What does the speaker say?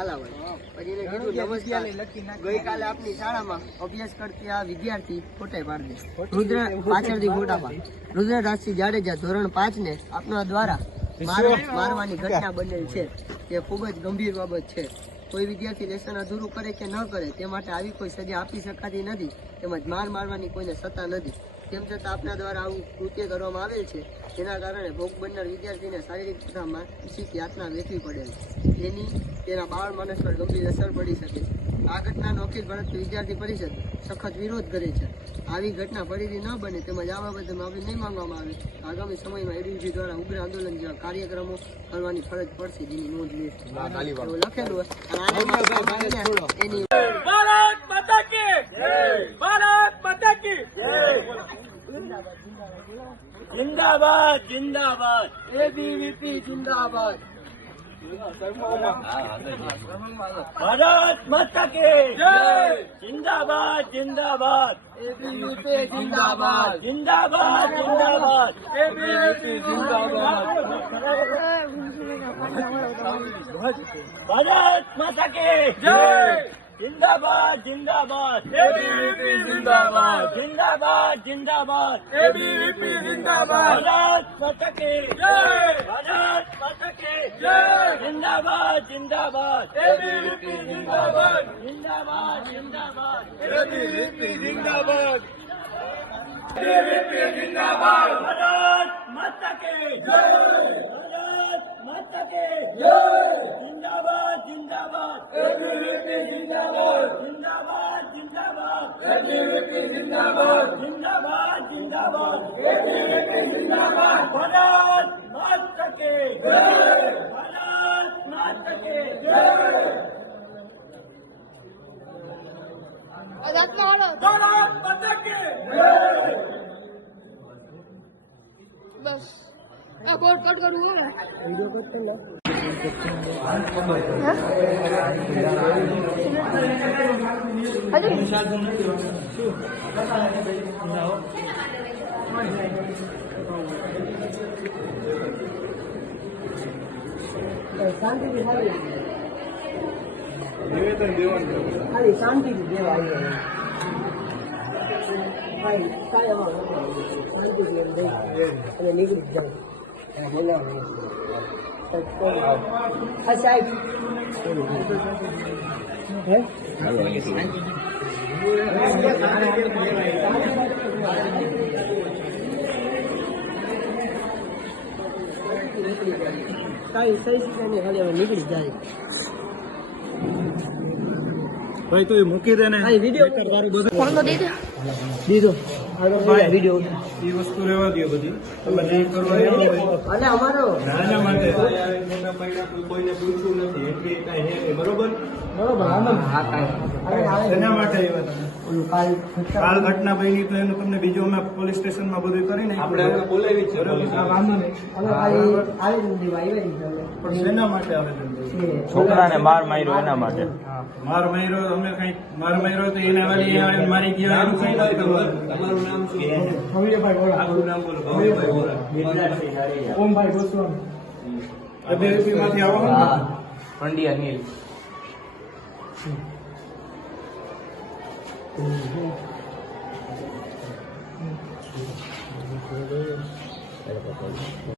કાલાવડ પછી એને કીધું નમસ્કાર. ગઈકાલે આપની શાળામાં અભ્યાસ કરતી આ વિદ્યાર્થી ફોટે પાડી દે. રુદ્ર પાછળથી ફોટા પાડ જાડેજા ધોરણ પાંચ ને આપના દ્વારા માર- મારવાની ઘટના બનેલ છે તે ખૂબ જ ગંભીર બાબત છે. કોઈ વિદ્યાર્થી લેસન અધૂરું કરે કે ન કરે તે માટે આવી કોઈ સજા આપી શકાતી નથી. તેમજ માર મારવાની કોઈને સત્તા નથી. તેમ છતાં આપના દ્વારા આવું કૃત્ય કરવામાં આવેલ છે? તેના કારણે ભોગ બનનાર વિદ્યાર્થીને શારીરિક તથા માનસિક યાતના વેઠવી પડે છે. તેની તેના બાળ માનસ પર ગંભીર અસર પડી શકે આ ઘટનાનો અખિલ ભારત વિદ્યાર્થી પરિષદ સખત વિરોધ કરે છે. આવી ઘટના ફરીથી ન બને તેમજ આ બાબતે માફી નહીં માંગવામાં આવે. આગામી સમયમાં એડીજી દ્વારા ઉગ્ર આંદોલન જેવા કાર્યક્રમો કરવાની ફરજ પડશે જેની નોંધ લેશે. લખેલું એની ભારત માતા કી ભારત માતા કી જિંદાબાદ જિંદાબાદ. એબીવીપી જિંદાબાદ. ભારત માતા કી જિંદાબાદ જિંદાબાદ. એબીવીપી જિંદાબાદ. જિંદાબાદ જિંદાબાદ. એબીવીપી જિંદાબાદ. ભારત માતા કી જય. જિંદાબાદ જિંદાબાદ એબીવીપી જિંદાબાદ જિંદાબાદ જિંદાબાદ એબીવીપી જિંદાબાદ ભારત માતા કી જય ભારત માતા કી જય જિંદાબાદ જિંદાબાદ એબીવીપી જિંદાબાદ જિંદાબાદ જિંદાબાદ એબીવીપી જિંદાબાદ એબીવીપી જિંદાબાદ ભારત માતા કી જય ભારત માતા કી જય જિંદાબાદ જિંદાબાદ એબીવીપી જિંદાબાદ જિંદાબાદ જિંદાબાદ એબીવીપી જિંદાબાદ જિંદાબાદ જિંદાબાદ. જિંદાબાદ. ભારત માતા કી ભારત માતા કી ભારત માતા કી બસ. આ કોટ કટ કરવું ખાલી అది శాంతి దేవా శాంతి నీకు ఇద్దాం એમાં નથી. શાંતિથી એમ દઈ અને નીકળી જ જાઉં હા, બોલાવો સાહેબ, કોણ? હા સાહેબ હે કાંઈ થઈ શકે નહીં ખાલી હવે નીકળી જાય ભાઈ તું મૂકી દે ને હા, એ વીડિયો તારું બધું ફોન તો દઈ દે દીધો વીડિયો એ વસ્તુ રહેવા દો બધી. તમે નહીં કરવા અને અમારો નાના માટે મોટા. પૈડા કોઈને પૂછવું નથી. એટલે કાંઈ હે બરોબર? બરોબર હા કાંઈ એના માટે આવ્યા તમે? કાલ કાલ ઘટના બની તો એનું તમને બીજું અમે પોલીસ સ્ટેશનમાં બધું કરીને આપણે બોલાવી છે છીએ અમે. પણ શેના માટે છોકરાને માર માર્યો એના માટે. માર માર્યો અમે કઈ માર માર્યો તો એના વાળી મારી ગયો એનું કઈ નથી કરવાનું. ભવ્યભાઈ બોલો. ઓમભાઈ ગોસ્વામી. અભિવ્યક્તિ માંથી આવો ને? પંડ્યા નીલ